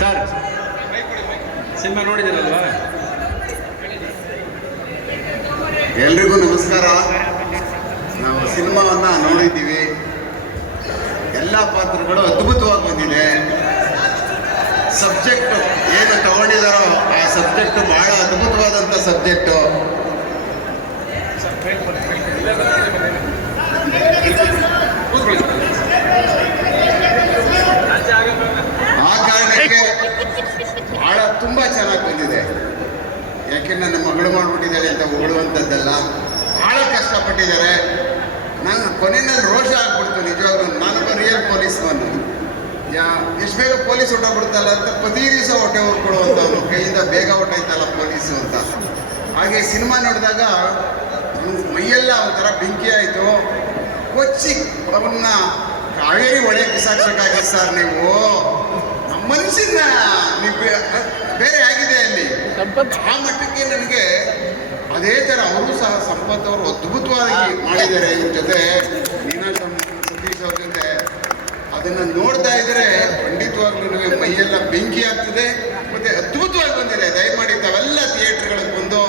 Sir, cinema ನೋಡಿದಿರಲ್ವಾ ಎಲ್ರಿಗೂ ನಮಸ್ಕಾರ. ನಾವು ಸಿನಿಮಾವನ್ನ ನೋಡಿದ್ದೀವಿ. ಎಲ್ಲ ಪಾತ್ರಗಳು ಅದ್ಭುತವಾಗಿ ಬಂದಿದೆ. ಸಬ್ಜೆಕ್ಟ್ ಏನು ತಗೊಂಡಿದಾರೋ ಆ ಸಬ್ಜೆಕ್ಟ್ ಬಹಳ ಅದ್ಭುತವಾದಂಥ ಸಬ್ಜೆಕ್ಟು ಆ ಕಾರಣಕ್ಕೆ ಬಹಳ ತುಂಬ ಚೆನ್ನಾಗಿ ಬಂದಿದೆ ಯಾಕೆ ನನ್ನ ಮಗಳು ಮಾಡಿಬಿಟ್ಟಿದ್ದಾಳೆ ಅಂತ ಹೊಗಳುವಂಥದ್ದಲ್ಲ ಭಾಳ ಕಷ್ಟಪಟ್ಟಿದ್ದಾರೆ. ನಾನು ಕೊನೆಯಲ್ಲಿ ರೋಷ ಆಗ್ಬಿಡ್ತು ನಿಜವಾಗ್ಲೂ. ನಾನೊಬ್ಬ ರಿಯಲ್ ಪೊಲೀಸ್ ಮನ್ನು ಯಾ ಎಷ್ಟು ಬೇಗ ಪೊಲೀಸ್ ಹೊಟ್ಟೋಗ್ಬಿಡ್ತಲ್ಲ ಅಂತ ಪ್ರತಿ ದಿವಸ ಹೊಟ್ಟೆ ಹೊರ್ಕೊಳ್ಳುವಂಥವ್ನು ಕೈಯಿಂದ ಬೇಗ ಹೊಟ್ಟೈತಲ್ಲ ಪೊಲೀಸು ಅಂತ. ಹಾಗೆ ಸಿನಿಮಾ ನೋಡಿದಾಗ ಮೈಯೆಲ್ಲ ಒಂಥರ ಬೆಂಕಿ ಆಯಿತು. ಕೊಚ್ಚಿ ಅವನ್ನ ಕಾವೇರಿ ಒಳ್ಳೆ ಬಿಸಾಕ್ಬೇಕಾಗಿ ಸರ್ ನೀವು. ನಮ್ಮ ಮನಸ್ಸಿನ ನೀವು ಬೇರೆ ಆಗಿದೆ ಅಲ್ಲಿ. ಆ ಮಟ್ಟಕ್ಕೆ ನನಗೆ ಅದೇ ಥರ ಅವರು ಸಹ ಸಂಪತ್ ಅವರು ಅದ್ಭುತವಾಗಿ ಮಾಡಿದ್ದಾರೆ. ಇವ್ರ ಜೊತೆ ನೀನಾಶ್ ಸತೀಶ್ ಅವ್ರ ಜೊತೆ ಅದನ್ನು ನೋಡ್ತಾ ಇದ್ರೆ ಖಂಡಿತವಾಗ್ಲೂ ನನಗೆ ಮೈಯೆಲ್ಲ ಬೆಂಕಿ ಆಗ್ತದೆ. ಮತ್ತೆ ಅದ್ಭುತವಾಗಿ ಬಂದಿದೆ. ದಯಮಾಡಿ ತಾವೆಲ್ಲ ಥಿಯೇಟ್ರ್ಗಳಿಗೆ ಬಂದು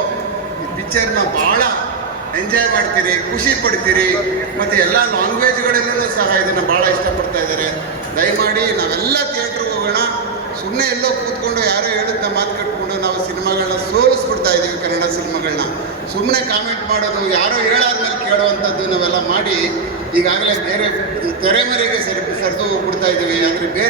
ಈ ಪಿಕ್ಚರ್ನ ಭಾಳ ಎಂಜಾಯ್ ಮಾಡ್ತೀರಿ ಖುಷಿ ಪಡ್ತೀರಿ. ಮತ್ತು ಎಲ್ಲ ಲ್ಯಾಂಗ್ವೇಜ್ಗಳಲ್ಲೂ ಸಹ ಇದನ್ನು ಭಾಳ ಇಷ್ಟಪಡ್ತಾ ಇದ್ದಾರೆ. ದಯಮಾಡಿ ನಾವೆಲ್ಲ ಥಿಯೇಟ್ರಿಗೆ ಹೋಗೋಣ. ಸುಮ್ಮನೆ ಎಲ್ಲೋ ಕೂತ್ಕೊಂಡು ಯಾರೋ ಹೇಳುತ್ತಾ ಮಾತು ಕಟ್ಕೊಂಡು ನಾವು ಇದ್ದೀವಿ ಕನ್ನಡ ಸುಮ್ಮನೆ ಕಾಮೆಂಟ್ ಮಾಡೋದು, ಯಾರೋ ಹೇಳಾದ್ಮೇಲೆ ಕೇಳುವಂಥದ್ದು ನಾವೆಲ್ಲ ಮಾಡಿ ಈಗಾಗಲೇ ಬೇರೆ ತೆರೆಮರೆಗೆ ಸರಿ ಸರಿದು ಹೋಗ್ಬಿಡ್ತಾ ಇದ್ದೀವಿ. ಅಂದರೆ ಬೇರೆ